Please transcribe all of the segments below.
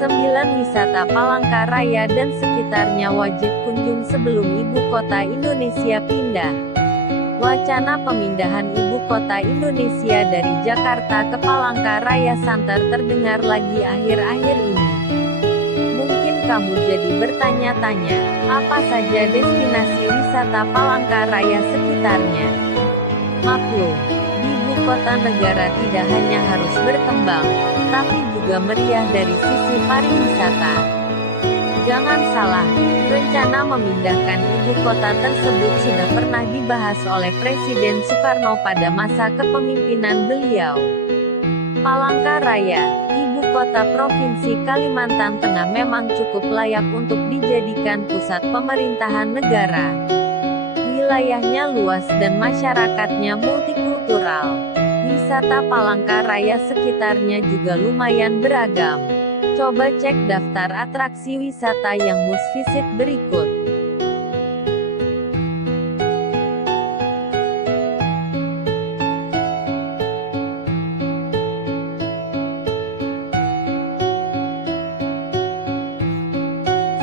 9 Wisata Palangkaraya dan sekitarnya wajib kunjung sebelum ibu kota Indonesia pindah. Wacana pemindahan ibu kota Indonesia dari Jakarta ke Palangkaraya santer terdengar lagi akhir-akhir ini. Mungkin kamu jadi bertanya-tanya, apa saja destinasi wisata Palangkaraya sekitarnya? Maklum, ibu kota negara tidak hanya harus berkembang, tapi juga meriah dari sisi pariwisata. Jangan salah, rencana memindahkan ibu kota tersebut sudah pernah dibahas oleh Presiden Soekarno pada masa kepemimpinan beliau. Palangkaraya, ibu kota Provinsi Kalimantan Tengah memang cukup layak untuk dijadikan pusat pemerintahan negara. Wilayahnya luas dan masyarakatnya multikultural. Wisata Palangkaraya sekitarnya juga lumayan beragam. Coba cek daftar atraksi wisata yang must visit berikut.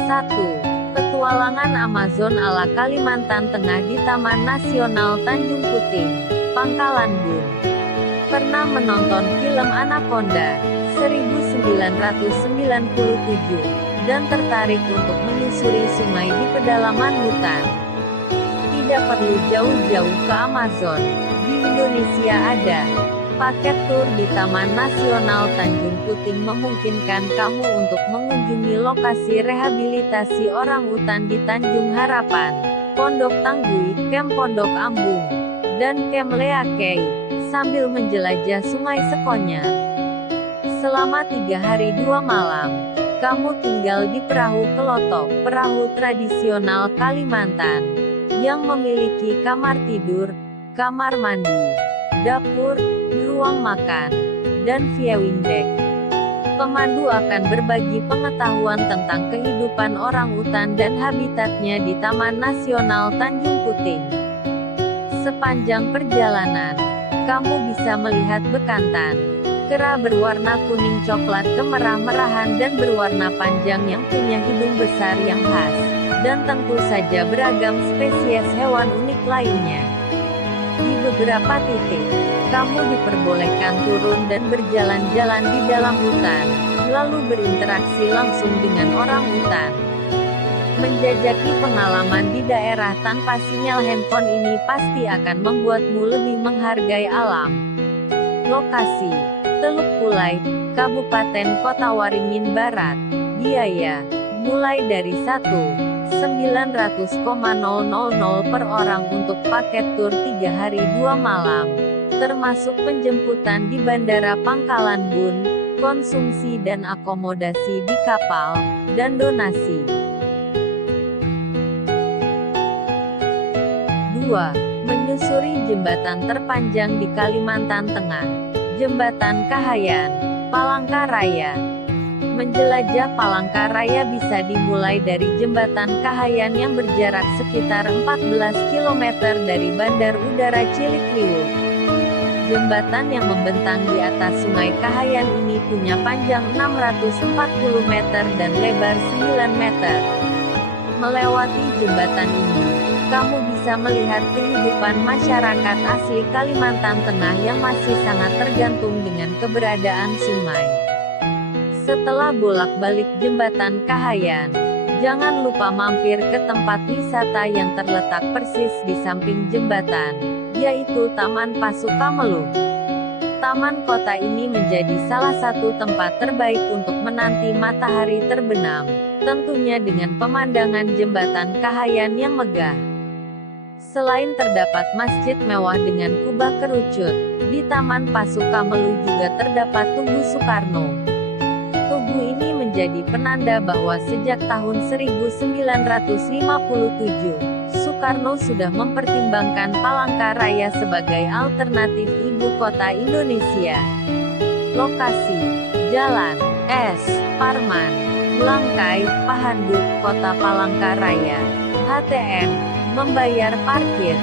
Satu. Petualangan Amazon ala Kalimantan Tengah di Taman Nasional Tanjung Puting, Pangkalan Bun. Pernah menonton film Anaconda 1997 dan tertarik untuk menyusuri sungai di pedalaman hutan? Tidak perlu jauh-jauh ke Amazon. Di Indonesia ada. Paket tur di Taman Nasional Tanjung Puting memungkinkan kamu untuk mengunjungi lokasi rehabilitasi orangutan di Tanjung Harapan, Pondok Tanggui, Kem Pondok Ambung, dan Kem Lea Kei, sambil menjelajah Sungai Sekonyar. Selama 3 hari 2 malam, kamu tinggal di perahu kelotok, perahu tradisional Kalimantan, yang memiliki kamar tidur, kamar mandi, dapur, ruang makan, dan viewing deck. Pemandu akan berbagi pengetahuan tentang kehidupan orangutan dan habitatnya di Taman Nasional Tanjung Puting. Sepanjang perjalanan, kamu bisa melihat bekantan, kera berwarna kuning coklat kemerah-merahan dan berwarna panjang yang punya hidung besar yang khas, dan tentu saja beragam spesies hewan unik lainnya. Di beberapa titik, kamu diperbolehkan turun dan berjalan-jalan di dalam hutan, lalu berinteraksi langsung dengan orangutan. Menjajaki pengalaman di daerah tanpa sinyal handphone ini pasti akan membuatmu lebih menghargai alam. Lokasi: Teluk Pulai, Kabupaten Kota Waringin Barat. Biaya: mulai dari 1.900,000 per orang untuk paket tur 3 hari 2 malam, termasuk penjemputan di Bandara Pangkalan Bun, konsumsi dan akomodasi di kapal, dan donasi. 2. Menyusuri jembatan terpanjang di Kalimantan Tengah, Jembatan Kahayan, Palangkaraya. Menjelajah Palangkaraya bisa dimulai dari Jembatan Kahayan yang berjarak sekitar 14 km dari Bandar Udara Cilikriwut. Jembatan yang membentang di atas Sungai Kahayan ini punya panjang 640 meter dan lebar 9 meter. Melewati jembatan ini, kamu bisa melihat kehidupan masyarakat asli Kalimantan Tengah yang masih sangat tergantung dengan keberadaan sungai. Setelah bolak-balik Jembatan Kahayan, jangan lupa mampir ke tempat wisata yang terletak persis di samping jembatan, yaitu Taman Pasuka Meluh. Taman kota ini menjadi salah satu tempat terbaik untuk menanti matahari terbenam, tentunya dengan pemandangan Jembatan Kahayan yang megah. Selain terdapat masjid mewah dengan kubah kerucut, di Taman Pasuka Meluh juga terdapat Tugu Soekarno. Tugu ini menjadi penanda bahwa sejak tahun 1957, Soekarno sudah mempertimbangkan Palangkaraya sebagai alternatif ibu kota Indonesia. Lokasi: Jalan S. Parman, Langkai, Pahandut, Kota Palangkaraya. HTM: membayar parkir.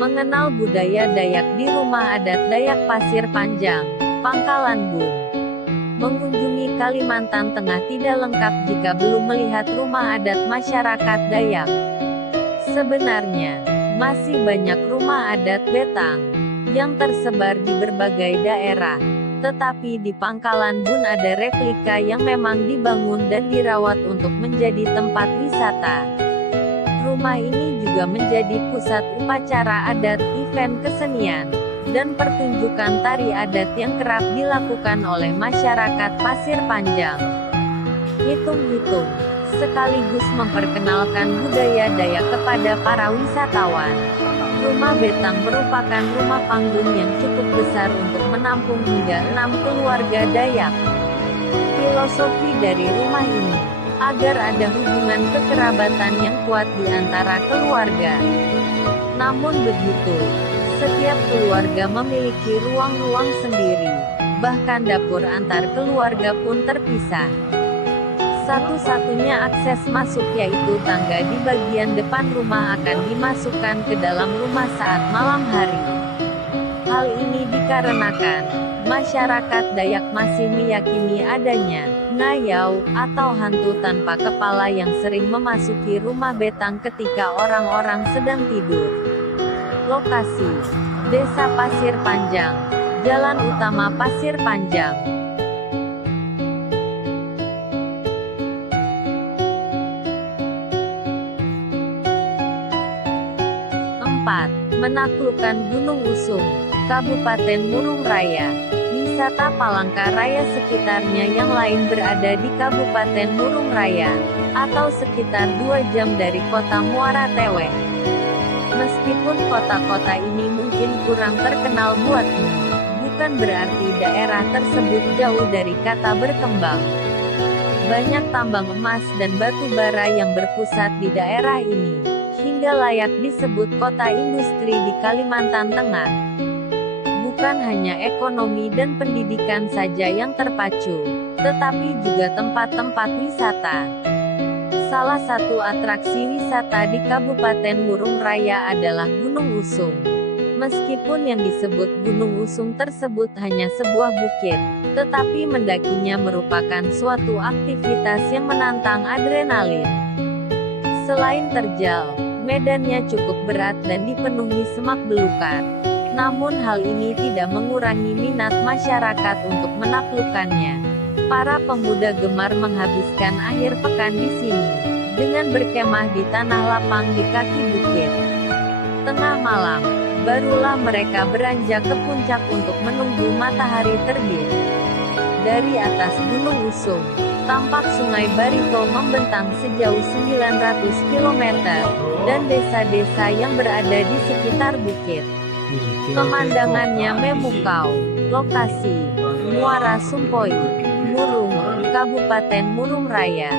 Mengenal budaya Dayak di Rumah Adat Dayak Pasir Panjang, Pangkalan Bun. Mengunjungi Kalimantan Tengah tidak lengkap jika belum melihat rumah adat masyarakat Dayak. Sebenarnya, masih banyak rumah adat Betang yang tersebar di berbagai daerah. Tetapi di Pangkalan Bun ada replika yang memang dibangun dan dirawat untuk menjadi tempat wisata. Rumah ini juga menjadi pusat upacara adat, event kesenian, dan pertunjukan tari adat yang kerap dilakukan oleh masyarakat Pasir Panjang. Hitung-hitung, sekaligus memperkenalkan budaya Dayak kepada para wisatawan. Rumah Betang merupakan rumah panggung yang cukup besar untuk menampung hingga 6 keluarga Dayak. Filosofi dari rumah ini, agar ada hubungan kekerabatan yang kuat di antara keluarga. Namun begitu, setiap keluarga memiliki ruang-ruang sendiri, bahkan dapur antar keluarga pun terpisah. Satu-satunya akses masuk yaitu tangga di bagian depan rumah akan dimasukkan ke dalam rumah saat malam hari. Hal ini dikarenakan masyarakat Dayak masih meyakini adanya ngayau atau hantu tanpa kepala yang sering memasuki rumah Betang ketika orang-orang sedang tidur. Lokasi: Desa Pasir Panjang, Jalan Utama Pasir Panjang. 4. Menaklukkan Gunung Usung, Kabupaten Murung Raya. Wisata Palangka Raya sekitarnya yang lain berada di Kabupaten Murung Raya, atau sekitar 2 jam dari kota Muara Teweh. Meskipun kota-kota ini mungkin kurang terkenal buatmu, bukan berarti daerah tersebut jauh dari kata berkembang. Banyak tambang emas dan batu bara yang berpusat di daerah ini, hingga layak disebut kota industri di Kalimantan Tengah. Bukan hanya ekonomi dan pendidikan saja yang terpacu, tetapi juga tempat-tempat wisata. Salah satu atraksi wisata di Kabupaten Murung Raya adalah Gunung Usung. Meskipun yang disebut Gunung Usung tersebut hanya sebuah bukit, tetapi mendakinya merupakan suatu aktivitas yang menantang adrenalin. Selain terjal, medannya cukup berat dan dipenuhi semak belukar. Namun hal ini tidak mengurangi minat masyarakat untuk menaklukkannya. Para pemuda gemar menghabiskan akhir pekan di sini, dengan berkemah di tanah lapang di kaki bukit. Tengah malam, barulah mereka beranjak ke puncak untuk menunggu matahari terbit. Dari atas Gunung Usung, tampak Sungai Barito membentang sejauh 900 km, dan desa-desa yang berada di sekitar bukit. Pemandangannya memukau. Lokasi: Muara Sumpoi, Murung, Kabupaten Murung Raya.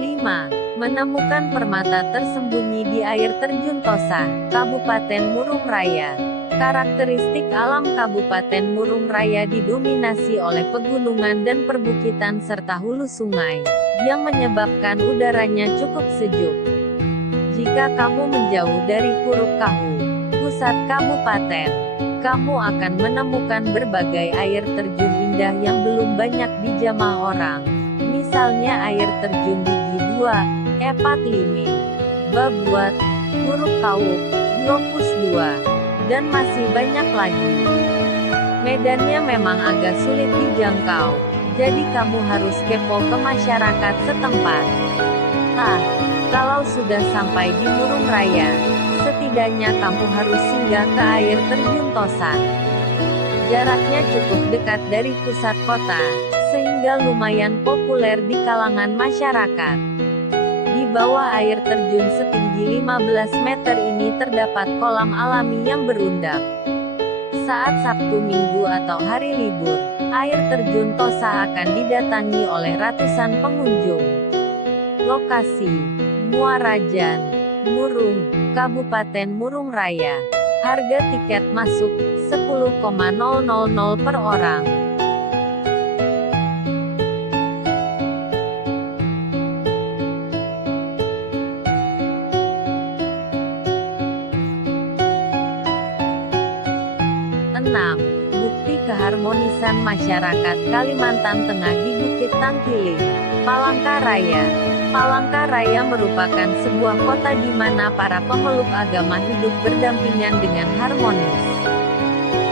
5. Menemukan permata tersembunyi di air terjun Tosa, Kabupaten Murung Raya. Karakteristik alam Kabupaten Murung Raya didominasi oleh pegunungan dan perbukitan serta hulu sungai, yang menyebabkan udaranya cukup sejuk. Jika kamu menjauh dari Puruk Kahu, pusat kabupaten, kamu akan menemukan berbagai air terjun indah yang belum banyak dijamah orang. Misalnya air terjun Gigi 2, Epat Lime, Babuat, Puruk Kawuk, Glopus 2, dan masih banyak lagi. Medannya memang agak sulit dijangkau, jadi kamu harus kepo ke masyarakat setempat. Kalau sudah sampai di Murung Raya, setidaknya kamu harus singgah ke air terjun Tosa. Jaraknya cukup dekat dari pusat kota, sehingga lumayan populer di kalangan masyarakat. Di bawah air terjun setinggi 15 meter ini terdapat kolam alami yang berundang. Saat Sabtu Minggu atau hari libur, air terjun Tosa akan didatangi oleh ratusan pengunjung. Lokasi: Muara Jan, Murung, Kabupaten Murung Raya. Harga tiket masuk 10,000 per orang. 6. Bukti keharmonisan masyarakat Kalimantan Tengah di Bukit Tangkiling, Palangkaraya. Palangkaraya merupakan sebuah kota di mana para pemeluk agama hidup berdampingan dengan harmonis.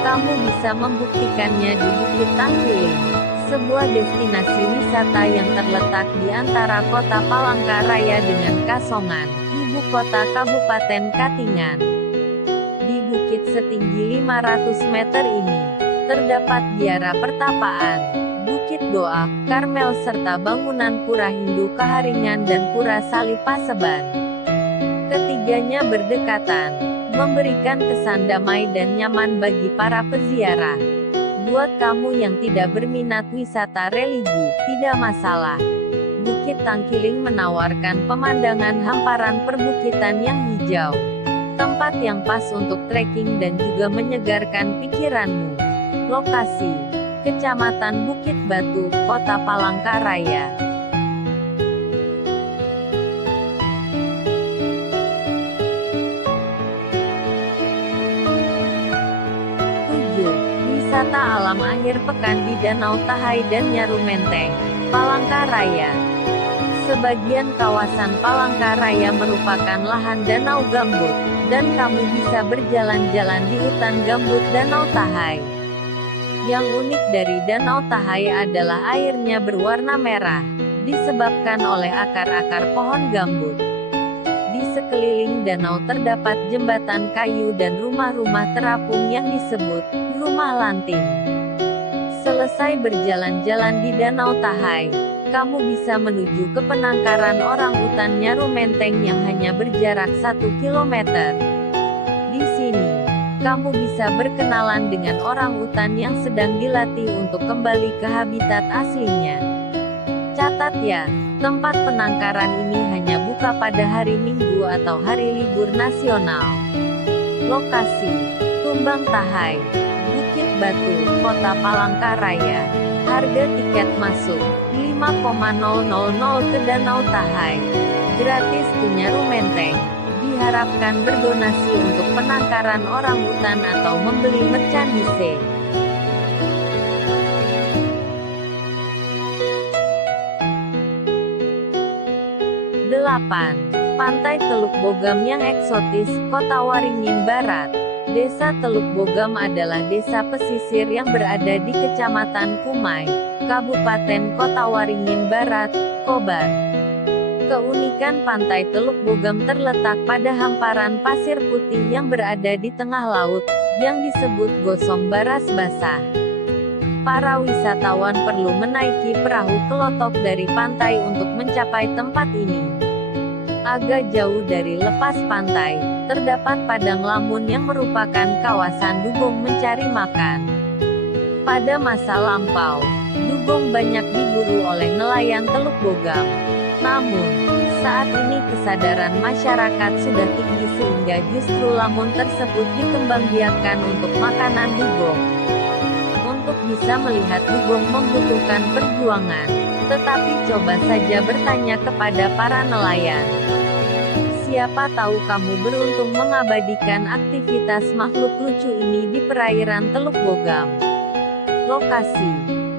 Kamu bisa membuktikannya di Bukit Tangkiling, sebuah destinasi wisata yang terletak di antara kota Palangkaraya dengan Kasongan, ibu kota Kabupaten Katingan. Di bukit setinggi 500 meter ini, terdapat biara pertapaan, Bukit Doa, Karmel serta bangunan Pura Hindu Kaharingan dan Pura Salib Paseban. Ketiganya berdekatan, memberikan kesan damai dan nyaman bagi para peziarah. Buat kamu yang tidak berminat wisata religi, tidak masalah. Bukit Tangkiling menawarkan pemandangan hamparan perbukitan yang hijau. Tempat yang pas untuk trekking dan juga menyegarkan pikiranmu. Lokasi: Kecamatan Bukit Batu, Kota Palangkaraya. 7. Wisata alam akhir pekan di Danau Tahai dan Nyaru Menteng, Palangkaraya. Sebagian kawasan Palangkaraya merupakan lahan danau gambut, dan kamu bisa berjalan-jalan di hutan gambut Danau Tahai. Yang unik dari Danau Tahai adalah airnya berwarna merah, disebabkan oleh akar-akar pohon gambut. Di sekeliling danau terdapat jembatan kayu dan rumah-rumah terapung yang disebut rumah lanting. Selesai berjalan-jalan di Danau Tahai, kamu bisa menuju ke penangkaran orangutan Nyaru Menteng yang hanya berjarak 1 kilometer. Di sini, kamu bisa berkenalan dengan orangutan yang sedang dilatih untuk kembali ke habitat aslinya. Catat ya, tempat penangkaran ini hanya buka pada hari Minggu atau hari libur nasional. Lokasi: Tumbang Tahai, Bukit Batu, Kota Palangkaraya. Harga tiket masuk 5,000 ke Danau Tahai. Gratis ke Nyaru Menteng. Diharapkan berdonasi untuk penangkaran orangutan atau membeli merchandise. 8. Pantai Teluk Bogam yang eksotis, Kota Waringin Barat. Desa Teluk Bogam adalah desa pesisir yang berada di Kecamatan Kumai, Kabupaten Kota Waringin Barat, Kobar. Keunikan Pantai Teluk Bogam terletak pada hamparan pasir putih yang berada di tengah laut, yang disebut Gosong Baras Basah. Para wisatawan perlu menaiki perahu kelotok dari pantai untuk mencapai tempat ini. Agak jauh dari lepas pantai, terdapat padang lamun yang merupakan kawasan dugong mencari makan. Pada masa lampau, dugong banyak diburu oleh nelayan Teluk Bogam. Namun, saat ini kesadaran masyarakat sudah tinggi sehingga justru lamun tersebut dikembangbiakkan untuk makanan dugong. Untuk bisa melihat dugong membutuhkan perjuangan, tetapi coba saja bertanya kepada para nelayan. Siapa tahu kamu beruntung mengabadikan aktivitas makhluk lucu ini di perairan Teluk Bogam. Lokasi: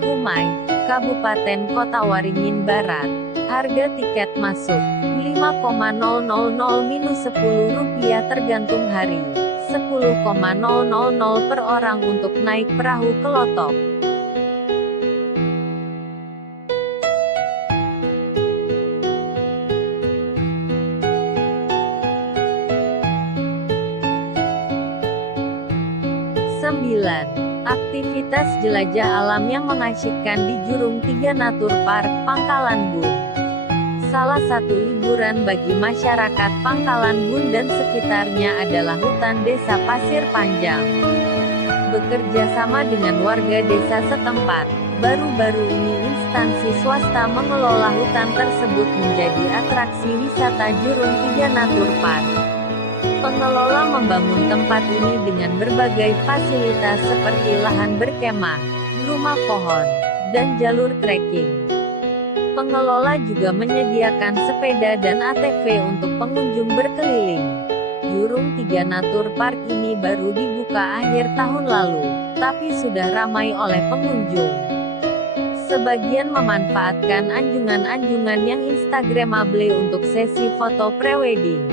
Kumai, Kabupaten Kota Waringin Barat. Harga tiket masuk 5,000-10 rupiah tergantung hari, 10,000 per orang untuk naik perahu kelotok. 9. Aktivitas jelajah alam yang mengasyikkan di Jurung 3 Natur Park, Pangkalan Bun. Salah satu hiburan bagi masyarakat Pangkalan Bun dan sekitarnya adalah hutan desa Pasir Panjang. Bekerja sama dengan warga desa setempat, baru-baru ini instansi swasta mengelola hutan tersebut menjadi atraksi wisata Jurung 3 Natur Park. Pengelola membangun tempat ini dengan berbagai fasilitas seperti lahan berkemah, rumah pohon, dan jalur trekking. Pengelola juga menyediakan sepeda dan ATV untuk pengunjung berkeliling. Jurung 3 Natur Park ini baru dibuka akhir tahun lalu, tapi sudah ramai oleh pengunjung. Sebagian memanfaatkan anjungan-anjungan yang instagramable untuk sesi foto prewedding.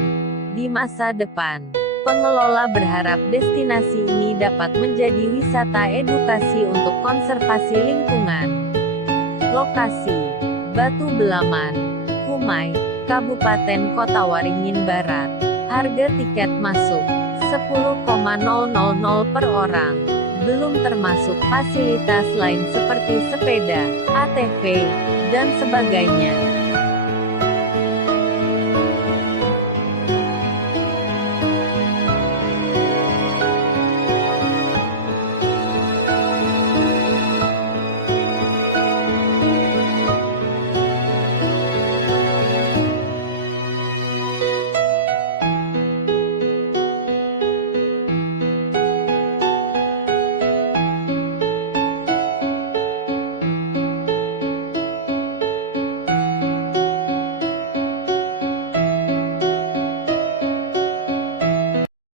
Di masa depan, pengelola berharap destinasi ini dapat menjadi wisata edukasi untuk konservasi lingkungan. Lokasi: Batu Belaman, Humai, Kabupaten Kota Waringin Barat. Harga tiket masuk 10,000 per orang. Belum termasuk fasilitas lain seperti sepeda, ATV, dan sebagainya.